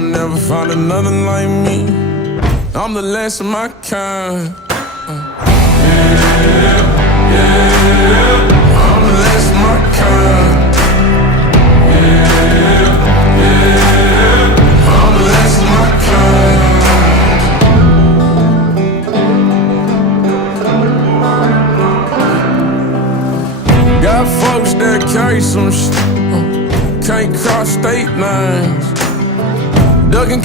you'll never find another like me. I'm the last of my kind. I'm the last of my kind. I'm the last of my kind. Got folks that carry some shit, can't cross state lines. Ducking